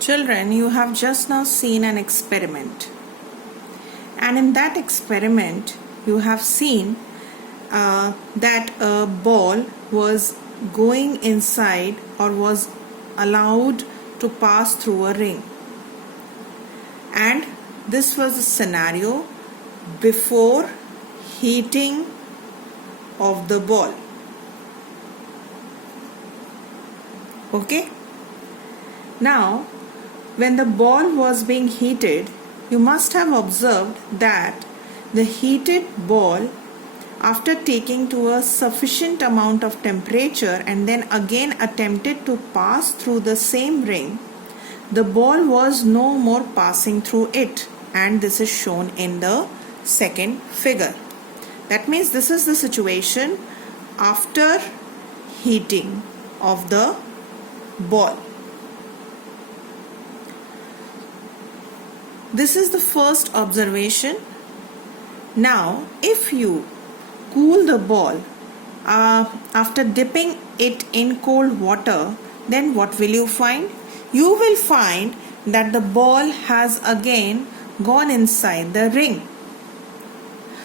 Children, you have just now seen an experiment, and in that experiment you have seen that a ball was going inside or was allowed to pass through a ring, and this was a scenario before heating of the ball. Okay, now when the ball was being heated, you must have observed that the heated ball, after taking to a sufficient amount of temperature and then again attempted to pass through the same ring, the ball was no more passing through it, and this is shown in the second figure. That means this is the situation after heating of the ball. This is the first observation. Now, if you cool the ball after dipping it in cold water, then what will you find? You will find that the ball has again gone inside the ring.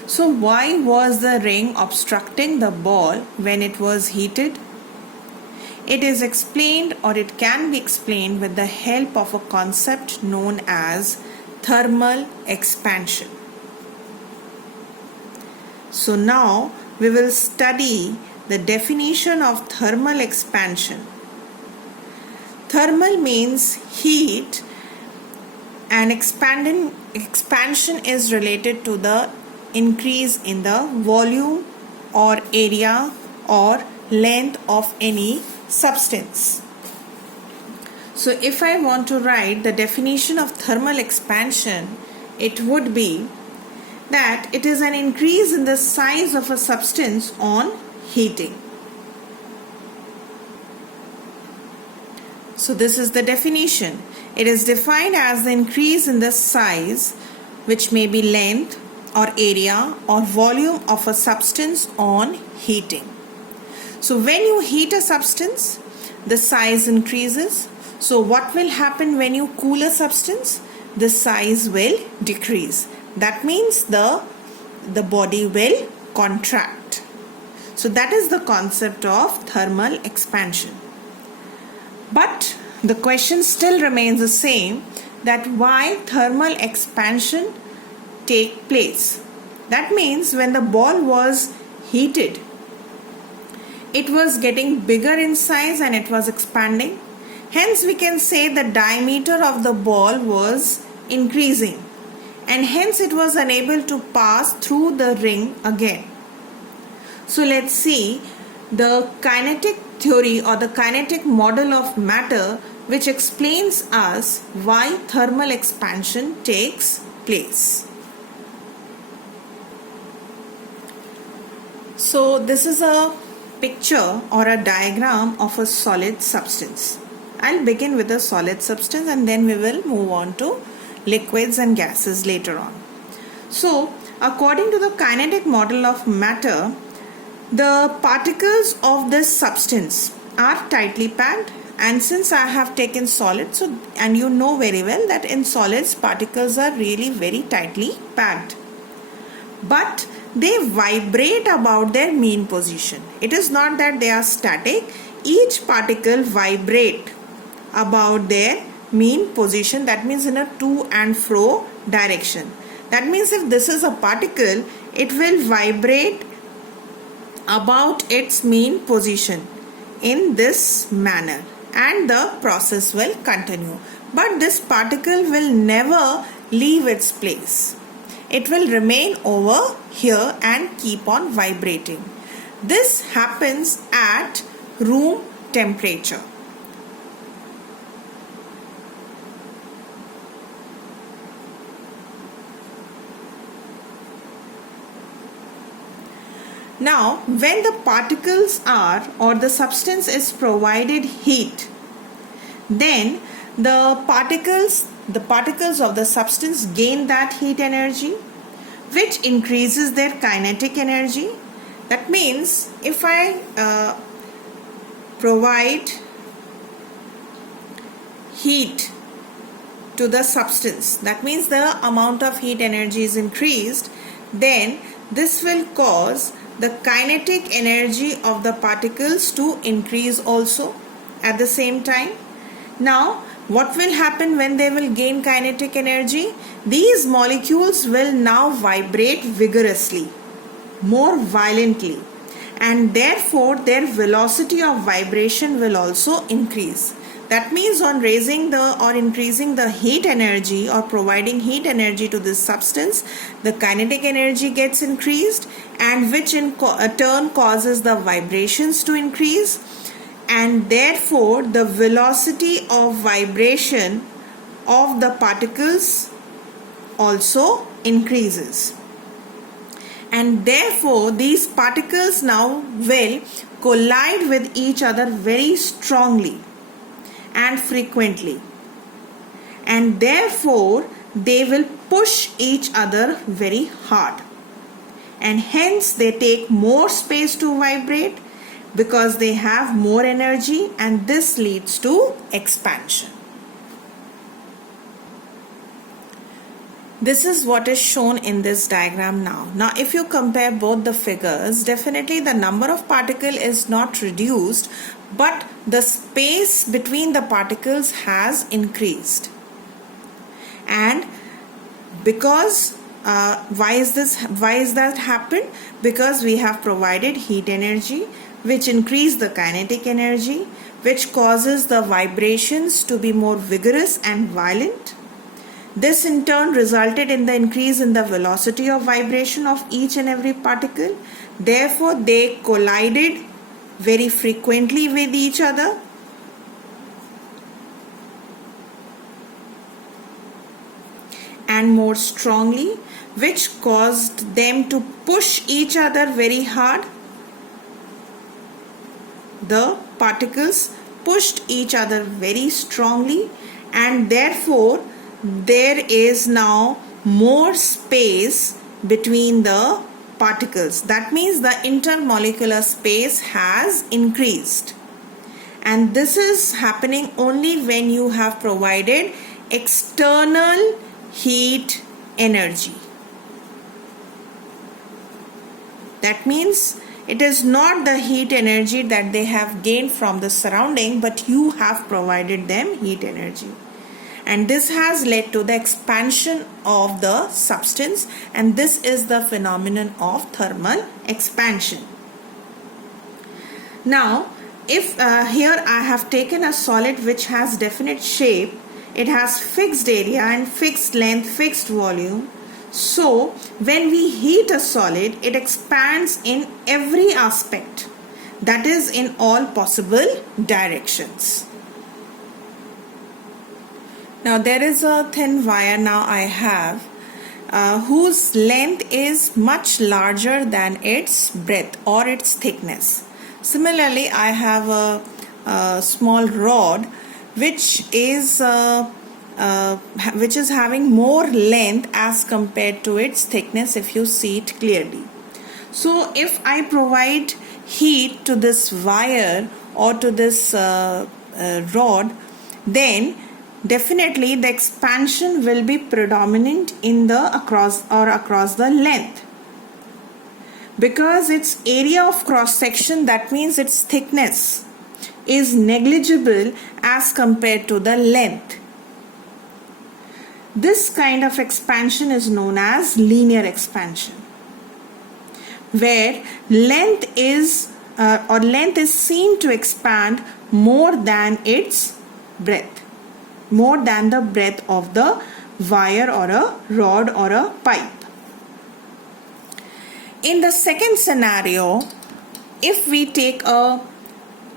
So why was the ring obstructing the ball when it was heated? It is explained, or it can be explained, with the help of a concept known as thermal expansion. So now we will study the definition of thermal expansion. Thermal means heat, and expansion is related to the increase in the volume or area or length of any substance. So if I want to write the definition of thermal expansion, it would be that it is an increase in the size of a substance on heating. So this is the definition. It is defined as the increase in the size, which may be length or area or volume of a substance on heating. So when you heat a substance, the size increases. So what will happen when you cool a substance? The size will decrease. That means the body will contract. So that is the concept of thermal expansion. But the question still remains the same, that why thermal expansion take place? That means when the ball was heated, it was getting bigger in size and it was expanding. Hence we can say the diameter of the ball was increasing, and hence it was unable to pass through the ring again. So let's see the kinetic theory or the kinetic model of matter, which explains us why thermal expansion takes place. So this is a picture or a diagram of a solid substance. I'll begin with a solid substance and then we will move on to liquids and gases later on. So according to the kinetic model of matter, the particles of this substance are tightly packed, and since I have taken solids, and you know very well that in solids particles are really very tightly packed, but they vibrate about their mean position. It is not that they are static. Each particle vibrate about their mean position, that means in a to and fro direction. That means if this is a particle, it will vibrate about its mean position in this manner, and the process will continue. But this particle will never leave its place. It will remain over here and keep on vibrating. This happens at room temperature. Now, when the particles are, or the substance is provided heat, then the particles of the substance gain that heat energy, which increases their kinetic energy. That means if I provide heat to the substance, that means the amount of heat energy is increased, then this will cause the kinetic energy of the particles to increase also at the same time. Now, what will happen when they will gain kinetic energy? These molecules will now vibrate vigorously, more violently, and therefore their velocity of vibration will also increase. That means on raising the or increasing the heat energy or providing heat energy to this substance, the kinetic energy gets increased, and which in turn causes the vibrations to increase, and therefore the velocity of vibration of the particles also increases. And therefore these particles now will collide with each other very strongly and frequently, and therefore they will push each other very hard, and hence they take more space to vibrate because they have more energy, and this leads to expansion. This is what is shown in this diagram now. Now, if you compare both the figures, definitely the number of particles is not reduced, but the space between the particles has increased. And because why is that happened? Because we have provided heat energy, which increase the kinetic energy, which causes the vibrations to be more vigorous and violent. This in turn resulted in the increase in the velocity of vibration of each and every particle. Therefore, they collided very frequently with each other. And more strongly, which caused them to push each other very hard. The particles pushed each other very strongly, and therefore there is now more space between the particles. That means the intermolecular space has increased, and this is happening only when you have provided external heat energy. That means it is not the heat energy that they have gained from the surrounding, but you have provided them heat energy. And this has led to the expansion of the substance, and this is the phenomenon of thermal expansion. Now, if here I have taken a solid which has definite shape, it has fixed area and fixed length, fixed volume. So, when we heat a solid, it expands in every aspect, that is in all possible directions. Now there is a thin wire now I have whose length is much larger than its breadth or its thickness. Similarly, I have a small rod which is having more length as compared to its thickness, if you see it clearly. So if I provide heat to this wire or to this rod, then definitely the expansion will be predominant in the across the length, because its area of cross section, that means its thickness, is negligible as compared to the length. This kind of expansion is known as linear expansion, where length is seen to expand more than its breadth, more than the breadth of the wire or a rod or a pipe. In the second scenario, if we take a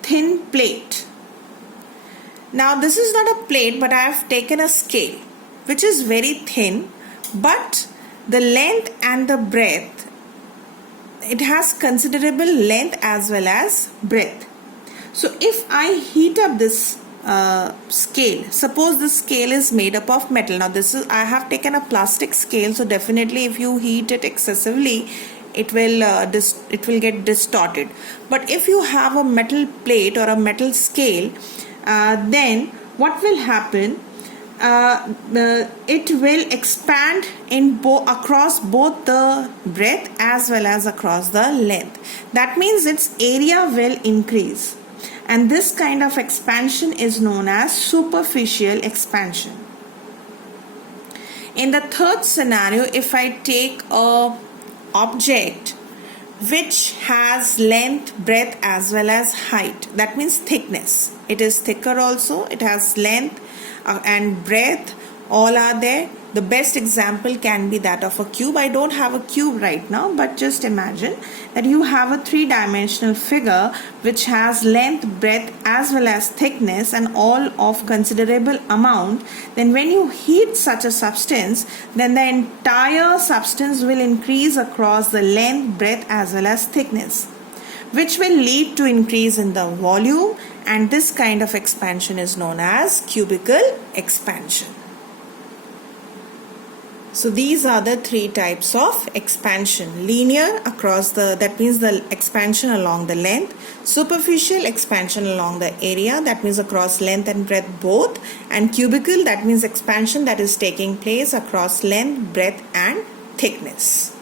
thin plate, now this is not a plate, but I have taken a scale which is very thin, but the length and the breadth, it has considerable length as well as breadth. So if I heat up this scale, suppose this scale is made up of metal. Now I have taken a plastic scale, so definitely if you heat it excessively, it will get distorted. But if you have a metal plate or a metal scale, then what will happen? it will expand in across both the breadth as well as across the length. That means its area will increase, and this kind of expansion is known as superficial expansion. In the third scenario, if I take a object which has length, breadth as well as height, that means thickness, it is thicker also, it has length and breadth, all are there. The best example can be that of a cube. I don't have a cube right now, but just imagine that you have a three-dimensional figure which has length, breadth as well as thickness and all of considerable amount. Then when you heat such a substance, then the entire substance will increase across the length, breadth as well as thickness, which will lead to increase in the volume, and this kind of expansion is known as cubical expansion. So these are the three types of expansion. Linear across that means the expansion along the length. Superficial expansion along the area, that means across length and breadth both. And cubical, that means expansion that is taking place across length, breadth and thickness.